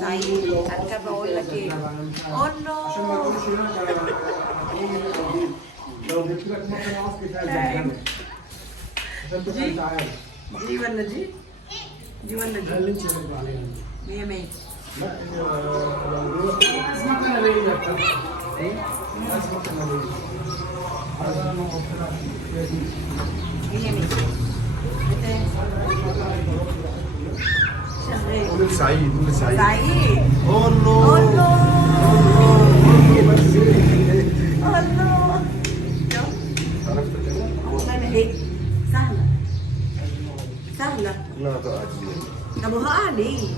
سعيد اركب اقول لك ايه؟ قول له لو جبت لك مثلا عصفي فيها عشان تبقى انت عارف. دي ولا دي؟ دي ولا ده دي؟ اللي انت راكبه عليها. 100 100. لا لو اسمها كنبيه. ايه؟ اسمها كنبيه. هذا انا قلت لك 100 100. شغال. قول سعيد قول سعيد. سعيد قول له قول له بس قول له عرفت كده؟ والله ما هيك سهلة سهلة. لا تقع كتير. طب وهقع ليه؟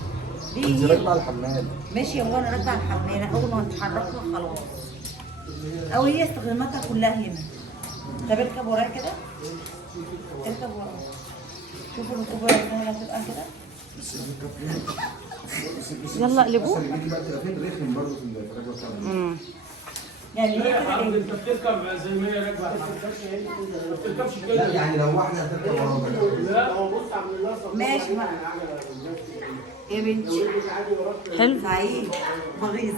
انت ليه؟ راكبه على الحمام. ماشي يا وانا راكبه على الحمامه، اول ما اتحركها خلاص. او هي استخداماتها كلها هنا. طب اركب ورايا كده. اركب ورايا. شوفوا الركوب ورايا سهله هتبقى كده. يلا اقلبوه. بس اللي بقى تبقى فين رخم برضه في الركبه بتاعتك. يعني لا هي يا كده حبيبي ايه؟ انت بتركب زي ما هي راكبه على الحمام. ما بتركبش لا كده. يعني لو واحده هتركب وراك. لا هو بص عم الله ماشي بقى. يا بنتي حلو سعيد بغيظ.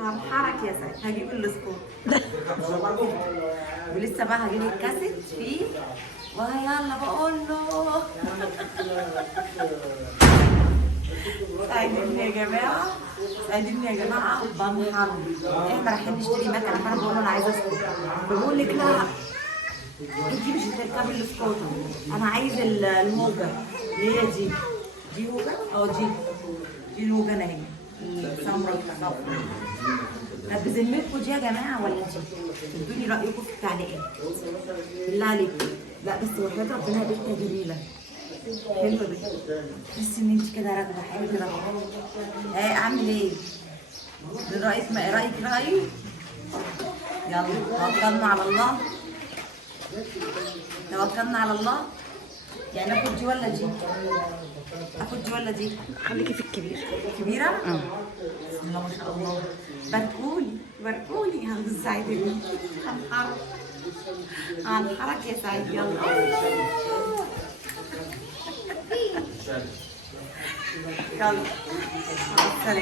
هنحرك يا سعيد هجيب الاسكوت ولسه بقى هجيب الكاسيت فيه ويلا بقول له سعيدين يا جماعه سعيدين يا جماعه بنحر. احنا رايحين نشتري مكنه فانا بقول له انا عايزه اسكوت بقول لك لا انتي مش هتركبي الاسكوتر انا عايز الهوجه اللي هي دي. دي هوجه؟ اه دي الهوجه اهي السمراء الصفراء. طب بذمتكم دي يا جماعه ولا دي؟ ادوني رايكم في التعليقات بالله عليكم. لا بس وحياة ربنا يا بنتي جميله حلوه دي. تحسي ان انت كده راكبه حاجه كده. اعمل ايه؟ رايك ما رايك رايي؟ يلا توكلنا على الله. توكلنا على الله. يعني اخد دي ولا دي؟ اخد دي ولا دي؟ خليكي في الكبير. كبيرة؟ بسم الله ما شاء الله. باركولي باركولي هاخد السعيد يا بنتي. هنحرك هنحرك يا سعيد يلا. يلا مع السلامة.